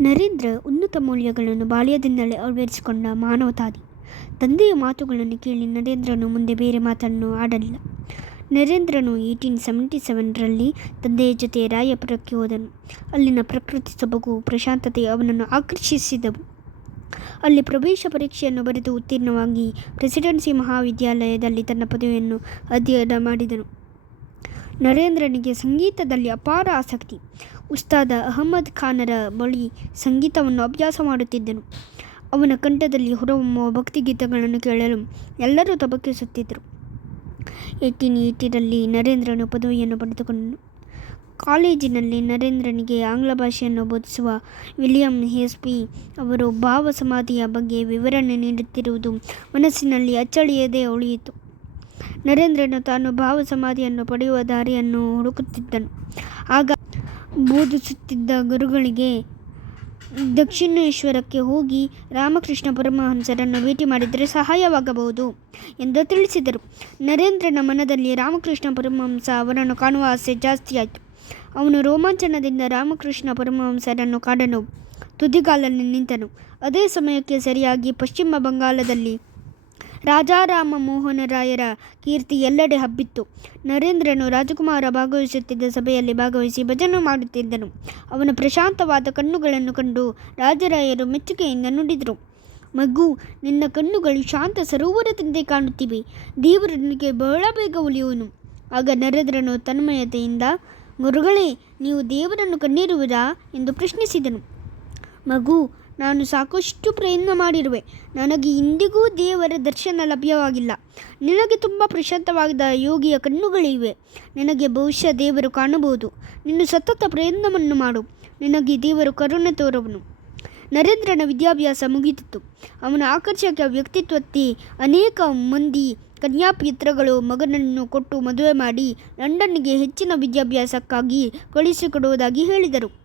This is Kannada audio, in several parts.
ನರೇಂದ್ರ ಉನ್ನತ ಮೌಲ್ಯಗಳನ್ನು ಬಾಲ್ಯದಿಂದಲೇ ಅಳವಡಿಸಿಕೊಂಡ ಮಾನವತಾದಿ ತಂದೆಯ ಮಾತುಗಳನ್ನು ಕೇಳಿ ನರೇಂದ್ರನು ಮುಂದೆ ಬೇರೆ ಮಾತನ್ನು ಆಡಲಿಲ್ಲ. ನರೇಂದ್ರನು ಏಯ್ಟೀನ್ ಸೆವೆಂಟಿ ಸೆವೆನ್ರಲ್ಲಿ ತಂದೆಯ ಜೊತೆ ರಾಯಪುರಕ್ಕೆ ಹೋದನು. ಅಲ್ಲಿನ ಪ್ರಕೃತಿ ಸೊಬಗು, ಪ್ರಶಾಂತತೆ ಅವನನ್ನು ಆಕರ್ಷಿಸಿದವು. ಅಲ್ಲಿ ಪ್ರವೇಶ ಪರೀಕ್ಷೆಯನ್ನು ಬರೆದು ಉತ್ತೀರ್ಣವಾಗಿ ಪ್ರೆಸಿಡೆನ್ಸಿ ಮಹಾವಿದ್ಯಾಲಯದಲ್ಲಿ ತನ್ನ ಪದವಿಯನ್ನು ಅಧ್ಯಯನ ಮಾಡಿದನು. ನರೇಂದ್ರನಿಗೆ ಸಂಗೀತದಲ್ಲಿ ಅಪಾರ ಆಸಕ್ತಿ. ಉಸ್ತಾದ ಅಹಮದ್ ಖಾನರ ಬಳಿ ಸಂಗೀತವನ್ನು ಅಭ್ಯಾಸ ಮಾಡುತ್ತಿದ್ದನು. ಅವನ ಕಂಠದಲ್ಲಿ ಹೊರಹೊಮ್ಮುವ ಭಕ್ತಿಗೀತೆಗಳನ್ನು ಕೇಳಲು ಎಲ್ಲರೂ ತಬಕಿಸುತ್ತಿದ್ದರು ಏಟೀನ್ ಏಟಿ ರಲ್ಲಿ ನರೇಂದ್ರನು ಪದವಿಯನ್ನು ಪಡೆದುಕೊಂಡನು. ಕಾಲೇಜಿನಲ್ಲಿ ನರೇಂದ್ರನಿಗೆ ಆಂಗ್ಲ ಭಾಷೆಯನ್ನು ಬೋಧಿಸುವ ವಿಲಿಯಂ ಹೇಸ್ಪಿ. ಅವರು ಭಾವ ಸಮಾಧಿಯ ಬಗ್ಗೆ ವಿವರಣೆ ನೀಡುತ್ತಿರುವುದು ಮನಸ್ಸಿನಲ್ಲಿ ಅಚ್ಚಳಿಯದೇ ಉಳಿಯಿತು. ನರೇಂದ್ರನು ತಾನು ಭಾವ ಸಮಾಧಿಯನ್ನು ಪಡೆಯುವ ದಾರಿಯನ್ನು ಹುಡುಕುತ್ತಿದ್ದನು. ಆಗ ಬೋಧಿಸುತ್ತಿದ್ದ ಗುರುಗಳಿಗೆ ದಕ್ಷಿಣೇಶ್ವರಕ್ಕೆ ಹೋಗಿ ರಾಮಕೃಷ್ಣ ಪರಮಹಂಸರನ್ನು ಭೇಟಿ ಮಾಡಿದರೆ ಸಹಾಯವಾಗಬಹುದು ಎಂದು ತಿಳಿಸಿದರು. ನರೇಂದ್ರನ ಮನದಲ್ಲಿ ರಾಮಕೃಷ್ಣ ಪರಮಹಂಸ ಅವರನ್ನು ಕಾಣುವ ಆಸೆ ಜಾಸ್ತಿಯಾಯಿತು. ಅವನು ರೋಮಾಂಚನದಿಂದ ರಾಮಕೃಷ್ಣ ಪರಮಹಂಸರನ್ನು ಕಾಣಲು ತುದಿಗಾಲಲ್ಲಿ ನಿಂತನು. ಅದೇ ಸಮಯಕ್ಕೆ ಸರಿಯಾಗಿ ಪಶ್ಚಿಮ ಬಂಗಾಲದಲ್ಲಿ ರಾಜಾರಾಮ ಮೋಹನ ರಾಯರ ಕೀರ್ತಿ ಎಲ್ಲೆಡೆ ಹಬ್ಬಿತ್ತು. ನರೇಂದ್ರನು ರಾಜಕುಮಾರ ಭಾಗವಹಿಸುತ್ತಿದ್ದ ಸಭೆಯಲ್ಲಿ ಭಾಗವಹಿಸಿ ಭಜನೆ ಮಾಡುತ್ತಿದ್ದನು. ಅವನ ಪ್ರಶಾಂತವಾದ ಕಣ್ಣುಗಳನ್ನು ಕಂಡು ರಾಜರಾಯರು ಮೆಚ್ಚುಗೆಯಿಂದ ನುಡಿದರು ಮಗು, ನಿನ್ನ ಕಣ್ಣುಗಳು ಶಾಂತ ಸರೋವರದಂತೆ ಕಾಣುತ್ತಿವೆ. ದೇವರನಿಗೆ ಬಹಳ ಬೇಗ ಒಲಿಯುವನು. ಆಗ ನರೇಂದ್ರನು ತನ್ಮಯತೆಯಿಂದ ಗುರುಗಳೇ, ನೀವು ದೇವರನ್ನು ಕಣ್ಣೀರುವುದಾ ಎಂದು ಪ್ರಶ್ನಿಸಿದನು. ಮಗು, ನಾನು ಸಾಕಷ್ಟು ಪ್ರಯತ್ನ ಮಾಡಿರುವೆ. ನನಗೆ ಇಂದಿಗೂ ದೇವರ ದರ್ಶನ ಲಭ್ಯವಾಗಿಲ್ಲ. ನಿನಗೆ ತುಂಬ ಪ್ರಶಾಂತವಾದ ಯೋಗಿಯ ಕಣ್ಣುಗಳಿವೆ. ನಿನಗೆ ಬಹುಶಃ ದೇವರು ಕಾಣಬಹುದು. ನೀನು ಸತತ ಪ್ರಯತ್ನವನ್ನು ಮಾಡು. ನಿನಗೆ ದೇವರು ಕರುಣೆ ತೋರವನು ನರೇಂದ್ರನ ವಿದ್ಯಾಭ್ಯಾಸ ಮುಗಿದಿತ್ತು. ಅವನ ಆಕರ್ಷಕ ವ್ಯಕ್ತಿತ್ವಕ್ಕೆ ಅನೇಕ ಮಂದಿ ಕನ್ಯಾಪಿತ್ರಗಳು ಮಗನನ್ನು ಕೊಟ್ಟು ಮದುವೆ ಮಾಡಿ ಲಂಡನ್ನಿಗೆ ಹೆಚ್ಚಿನ ವಿದ್ಯಾಭ್ಯಾಸಕ್ಕಾಗಿ ಕಳುಹಿಸಿಕೊಡುವುದಾಗಿ ಹೇಳಿದರು.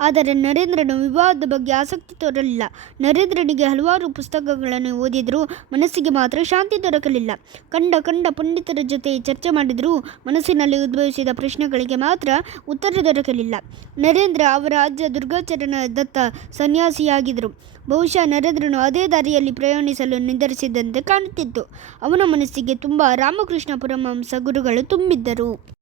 ಆದರೆ ನರೇಂದ್ರನು ವಿವಾಹದ ಬಗ್ಗೆ ಆಸಕ್ತಿ ತೋರಲಿಲ್ಲ. ನರೇಂದ್ರನಿಗೆ ಹಲವಾರು ಪುಸ್ತಕಗಳನ್ನು ಓದಿದರೂ ಮನಸ್ಸಿಗೆ ಮಾತ್ರ ಶಾಂತಿ ದೊರಕಲಿಲ್ಲ. ಕಂಡ ಕಂಡ ಪಂಡಿತರ ಜೊತೆ ಚರ್ಚೆ ಮಾಡಿದರೂ ಮನಸ್ಸಿನಲ್ಲಿ ಉದ್ಭವಿಸಿದ ಪ್ರಶ್ನೆಗಳಿಗೆ ಮಾತ್ರ ಉತ್ತರ ದೊರಕಲಿಲ್ಲ. ನರೇಂದ್ರ ಅವರ ಅಜ್ಜ ದುರ್ಗಾಚರಣ ದತ್ತ ಸನ್ಯಾಸಿಯಾಗಿದ್ದರು. ಬಹುಶಃ ನರೇಂದ್ರನು ಅದೇ ದಾರಿಯಲ್ಲಿ ಪ್ರಯಾಣಿಸಲು ನಿರ್ಧರಿಸಿದಂತೆ ಕಾಣುತ್ತಿತ್ತು. ಅವನ ಮನಸ್ಸಿಗೆ ತುಂಬ ರಾಮಕೃಷ್ಣ ಪರಮಹಂಸ ಗುರುಗಳು ತುಂಬಿದ್ದರು.